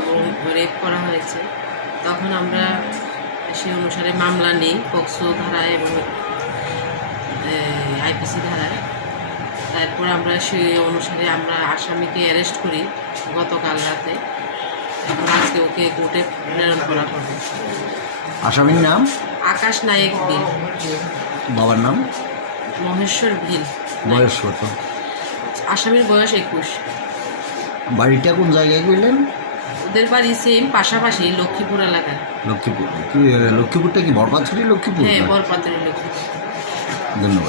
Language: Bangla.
এবং রেপ করা হয়েছে, তখন আমরা সেই অনুসারে মামলা নিই পক্সো ধারায় এবং আইপিসি ধারায়। তারপর আমরা সেই অনুসারে আমরা আসামিকে অ্যারেস্ট করি গতকাল রাতে। এখন আজকে ওকে কোর্টে প্রেরণ করা হবে। আসামির নাম? আকাশ নায়েক ভিল। বাবার নাম? মহেশ্বর ভিল। বয়স কত? আসামির বয়স 21। বাড়িটা কোন জায়গায় কইলেন? ওদের বাড়ি সেম পাশাপাশি লক্ষ্মীপুর এলাকায়। লক্ষ্মীপুর। লক্ষ্মীপুরটা কি বরপাথরি লক্ষ্মীপুর? হ্যাঁ, বরপাত্রের লক্ষ্মীপুর। ধন্যবাদ।